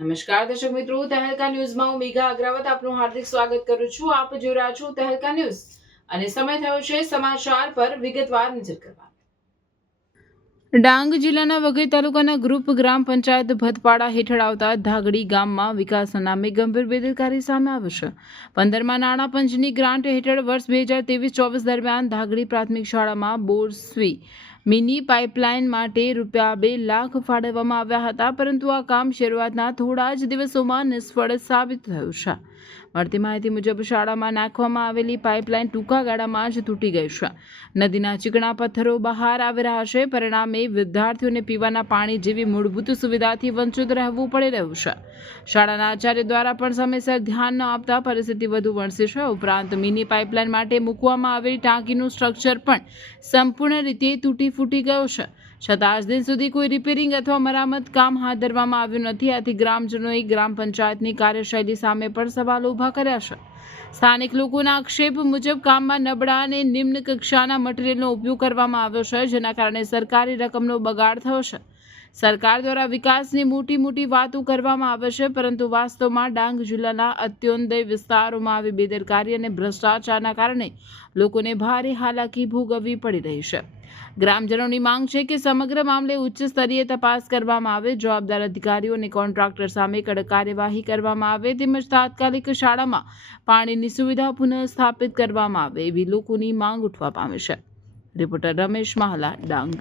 નમસ્કાર દર્શક મિત્રો, તહેલકા ન્યૂઝમાં હું મેઘા અગ્રવાલ આપનું હાર્દિક સ્વાગત કરું છું. આપ જોઈ રહ્યા છો તહેલકા ન્યૂઝ અને સમય થયો છે સમાચાર પર વિગતવાર નજર કરવા. ડાંગ જિલ્લાના વઘઈ તાલુકાના ગ્રુપ ગ્રામ પંચાયત ભદપાડા હેઠળ આવતા ધાગડી ગામમાં વિકાસના નામે ગંભીર બેદરકારી સામે આવી છે. 15મા નાણાં પંચની ગ્રાન્ટ હેઠળ વર્ષ 2023-24 દરમિયાન ધાગડી પ્રાથમિક શાળામાં બોરસ્વી મિની પાઇપલાઇન માટે રૂપિયા 2 લાખ ફાળવવામાં આવ્યા હતા, પરંતુ આ કામ શરૂઆતના થોડા જ દિવસોમાં નિષ્ફળ સાબિત થયું છે. મળતી માહિતી મુજબ શાળામાં નાખવામાં આવેલી પાઇપલાઇન ટૂંકા ગાળામાં જ તૂટી ગઈ છે. નદીના ચીકણા પથ્થરો બહાર આવી રહ્યા છે. પરિણામે વિદ્યાર્થીઓને પીવાના પાણી જેવી મૂળભૂત સુવિધાથી વંચિત રહેવું પડી રહ્યું છે. શાળાના આચાર્ય દ્વારા પણ સમયસર ધ્યાન ન આપતા પરિસ્થિતિ વધુ વણસી છે. ઉપરાંત મિની પાઇપલાઇન માટે મૂકવામાં આવેલી ટાંકીનું સ્ટ્રક્ચર પણ સંપૂર્ણ રીતે તૂટી ફૂટી ગયું છે. છતાં આજ દિન સુધી કોઈ રિપેરિંગ અથવા મરામત કામ હાથ ધરવામાં આવ્યું નથી. આથી ગ્રામજનોએ ગ્રામ પંચાયતની કાર્યશૈલી સામે પણ સવાલો ઊભા કર્યા છે. સ્થાનિક લોકોના આક્ષેપ મુજબ કામમાં નબળા અને નિમ્ન કક્ષાના મટીરીયલનો ઉપયોગ કરવામાં આવ્યો છે, જેના કારણે સરકારી રકમનો બગાડ થયો છે. સરકાર દ્વારા વિકાસની મોટી વાતો કરવામાં આવે છે, પરંતુ વાસ્તવમાં ડાંગ જિલ્લાના અત્યોદય વિસ્તારોમાં આવી બેદરકારી અને ભ્રષ્ટાચારના કારણે લોકોને ભારે હાલાકી ભોગવવી પડી રહી છે. ગ્રામજનોની માંગ છે કે સમગ્ર મામલે ઉચ્ચ સ્તરીય તપાસ કરવામાં આવે, જવાબદાર અધિકારીઓ અને કોન્ટ્રાક્ટર સામે કડક કાર્યવાહી કરવામાં આવે, તેમજ તાત્કાલિક શાળામાં પાણીની સુવિધા પુનઃ સ્થાપિત કરવામાં આવે એવી લોકોની માંગ ઉઠવા પામી છે. રિપોર્ટર રમેશ માહલા, ડાંગ.